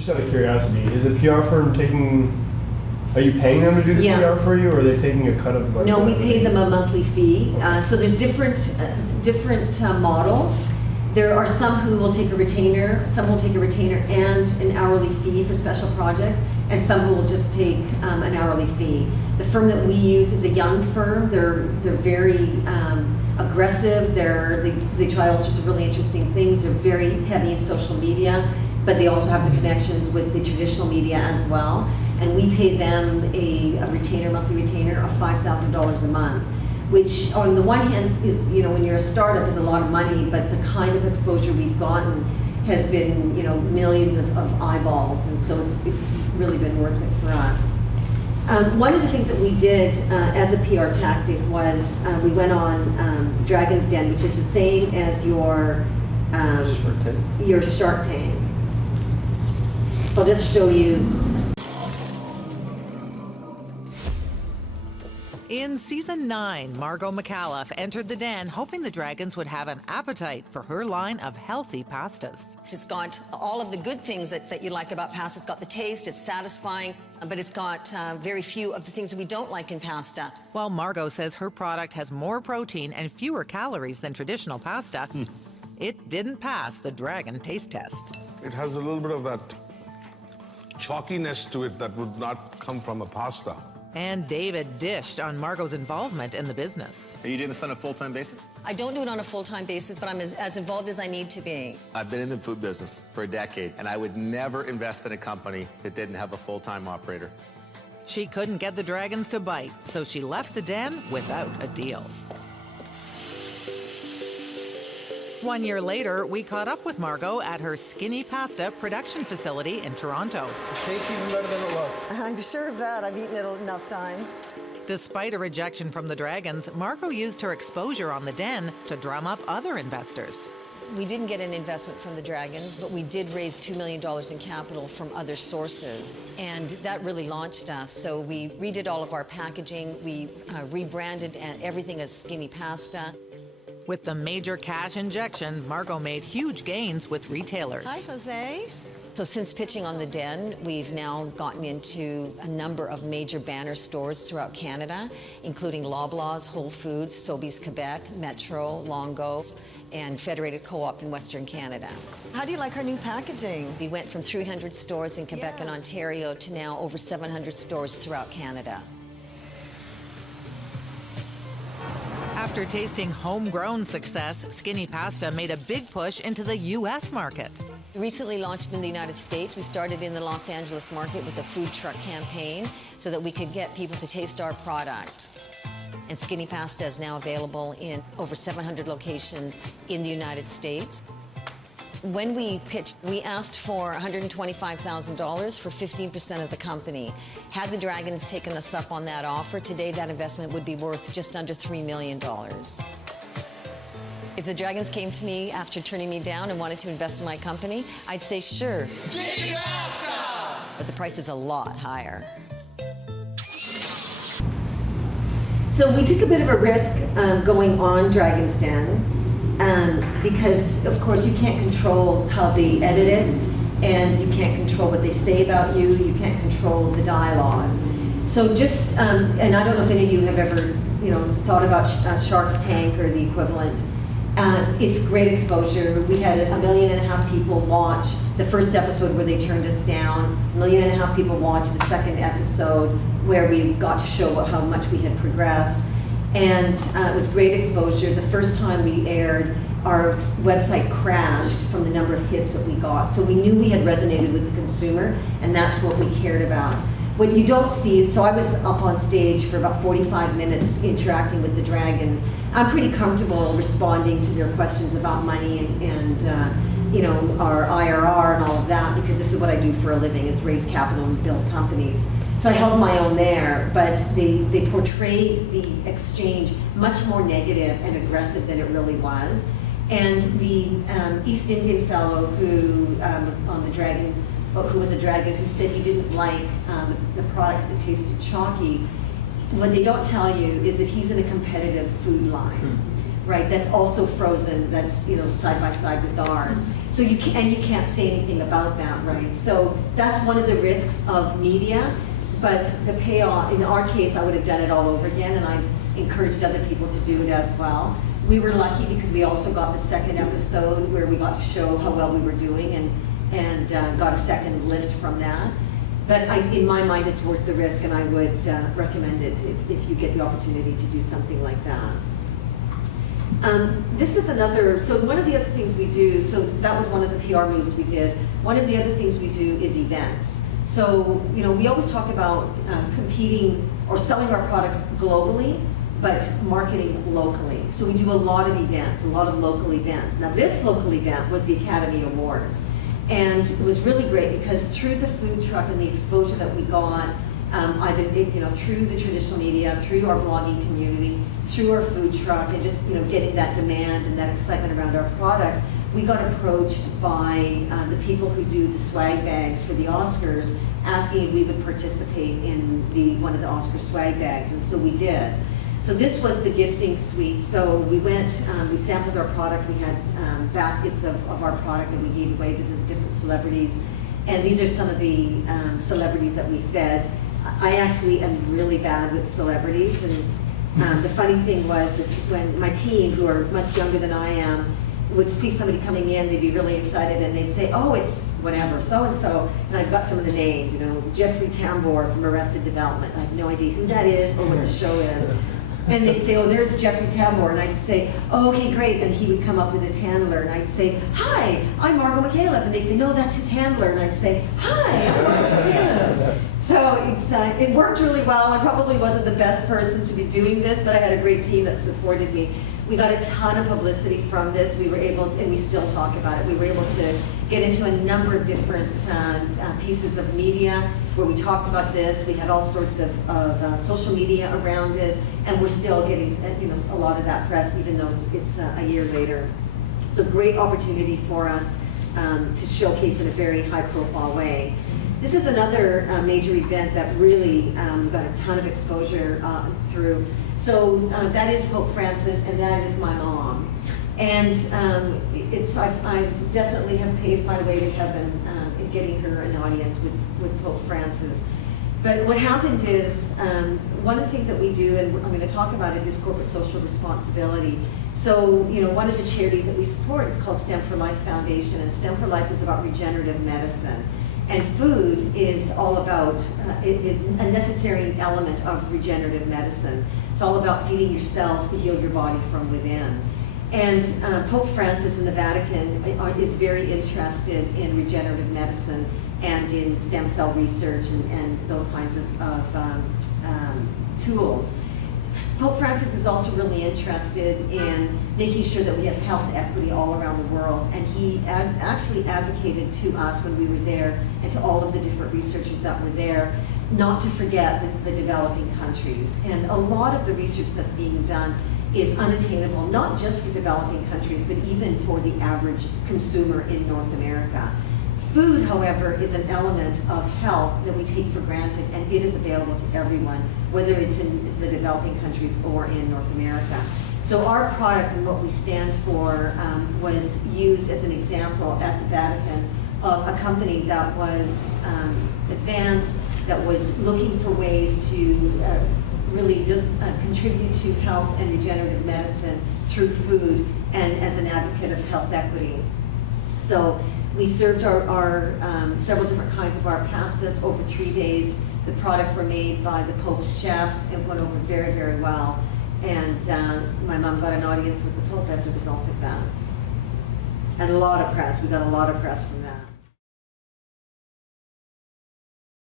Just out of curiosity, is a PR firm are you paying them to do the PR for you, or are they taking a cut of? No, we pay them a monthly fee. So there's different models. There are some who will take a retainer, some will take a retainer and an hourly fee for special projects, and some who will just take an hourly fee. The firm that we use is a young firm. They're very aggressive. They try all sorts of really interesting things. They're very heavy in social media, but they also have the connections with the traditional media as well. And we pay them a monthly retainer of $5,000 a month, which on the one hand is, when you're a startup, is a lot of money, but the kind of exposure we've gotten has been, millions of eyeballs, and so it's really been worth it for us. One of the things that we did as a PR tactic was we went on Dragon's Den, which is the same as your Shark Tank. So I'll just show you. In season 9, Margot Micallef entered the den hoping the Dragons would have an appetite for her line of healthy pastas. It's got all of the good things that you like about pasta. It's got the taste, it's satisfying, but it's got very few of the things that we don't like in pasta. While Margot says her product has more protein and fewer calories than traditional pasta, it didn't pass the Dragon taste test. It has a little bit of that chalkiness to it that would not come from a pasta. And David dished on Margot's involvement in the business. Are you doing this on a full-time basis? I don't do it on a full-time basis, but I'm as involved as I need to be. I've been in the food business for a decade, and I would never invest in a company that didn't have a full-time operator. She couldn't get the Dragons to bite, so she left the den without a deal. 1 year later, we caught up with Margot at her Skinny Pasta production facility in Toronto. It tastes even better than it looks. I'm sure of that. I've eaten it enough times. Despite a rejection from the Dragons, Margot used her exposure on the den to drum up other investors. We didn't get an investment from the Dragons, but we did raise $2 million in capital from other sources, and that really launched us. So we redid all of our packaging, we rebranded everything as Skinny Pasta. With the major cash injection, Margot made huge gains with retailers. Hi, Jose. So since pitching on the Den, we've now gotten into a number of major banner stores throughout Canada, including Loblaws, Whole Foods, Sobeys Quebec, Metro, Longo, and Federated Co-op in Western Canada. How do you like our new packaging? We went from 300 stores in Quebec and Ontario to now over 700 stores throughout Canada. After tasting homegrown success, Skinny Pasta made a big push into the U.S. market. We recently launched in the United States. We started in the Los Angeles market with a food truck campaign so that we could get people to taste our product. And Skinny Pasta is now available in over 700 locations in the United States. When we pitched, we asked for $125,000 for 15% of the company. Had the Dragons taken us up on that offer, today that investment would be worth just under $3 million. If the Dragons came to me after turning me down and wanted to invest in my company, I'd say sure. Skinny Pasta! But the price is a lot higher. So we took a bit of a risk going on Dragon's Den. Because, of course, you can't control how they edit it, and you can't control what they say about you, you can't control the dialogue. So just, and I don't know if any of you have ever, thought about Shark's Tank or the equivalent. It's great exposure. We had 1.5 million people watch the first episode where they turned us down. 1.5 million people watched the second episode where we got to show how much we had progressed. And it was great exposure. The first time we aired, our website crashed from the number of hits that we got. So we knew we had resonated with the consumer, and that's what we cared about. What you don't see, so I was up on stage for about 45 minutes interacting with the Dragons. I'm pretty comfortable responding to their questions about money and our IRR and all of that, because this is what I do for a living, is raise capital and build companies. So I held my own there, but they portrayed the exchange much more negative and aggressive than it really was. And the East Indian fellow who was on the Dragon, who was a dragon, who said he didn't like the product that tasted chalky. What they don't tell you is that he's in a competitive food line, right? That's also frozen. That's side by side with ours. So you can't say anything about that, right? So that's one of the risks of media, but the payoff, in our case, I would have done it all over again, and I've encouraged other people to do it as well. We were lucky because we also got the second episode where we got to show how well we were doing and got a second lift from that. But in my mind, it's worth the risk, and I would recommend it if you get the opportunity to do something like that. This is another, so one of the other things we do, so that was one of the PR moves we did. One of the other things we do is events. So, you know, we always talk about competing or selling our products globally, but marketing locally. So we do a lot of events, a lot of local events. Now this local event was the Academy Awards. And it was really great because through the food truck and the exposure that we got, either through the traditional media, through our blogging community, through our food truck, and just getting that demand and that excitement around our products, we got approached by the people who do the swag bags for the Oscars, asking if we would participate in one of the Oscar swag bags, and so we did. So this was the gifting suite. So we went, we sampled our product. We had baskets of our product that we gave away to these different celebrities. And these are some of the celebrities that we fed. I actually am really bad with celebrities. And the funny thing was that when my team, who are much younger than I am, would see somebody coming in, they'd be really excited and they'd say, oh, it's whatever, so-and-so. And I've got some of the names, Jeffrey Tambor from Arrested Development. I have no idea who that is or what the show is. And they'd say, oh, there's Jeffrey Tambor. And I'd say, oh, okay, great. And he would come up with his handler. And I'd say, hi, I'm Margot Micallef. And they'd say, no, that's his handler. And I'd say, hi, I'm Margot Micallef. So it worked really well. I probably wasn't the best person to be doing this, but I had a great team that supported me. We got a ton of publicity from this. We were able, and we still talk about it, we were able to get into a number of different pieces of media where we talked about this. We had all sorts of social media around it, and we're still getting a lot of that press, even though it's a year later. So great opportunity for us to showcase in a very high-profile way. This is another major event that really got a ton of exposure through. So that is Pope Francis, and that is my mom. And I definitely have paved my way to heaven in getting her an audience with Pope Francis. But what happened is, one of the things that we do, and I'm going to talk about it, is corporate social responsibility. So, one of the charities that we support is called STEM for Life Foundation, and STEM for Life is about regenerative medicine. And food is all about, it is a necessary element of regenerative medicine. It's all about feeding your cells to heal your body from within. And Pope Francis in the Vatican is very interested in regenerative medicine and in stem cell research and those kinds of tools. Pope Francis is also really interested in making sure that we have health equity all around the world, and he actually advocated to us when we were there and to all of the different researchers that were there not to forget the developing countries. And a lot of the research that's being done is unattainable, not just for developing countries, but even for the average consumer in North America. Food, however, is an element of health that we take for granted, and it is available to everyone, whether it's in the developing countries or in North America. So our product and what we stand for was used as an example at the Vatican of a company that was advanced, that was looking for ways to really contribute to health and regenerative medicine through food and as an advocate of health equity. So we served our several different kinds of our pastas over 3 days. The products were made by the Pope's chef. It went over very, very well. And my mom got an audience with the Pope as a result of that. And a lot of press. We got a lot of press from that.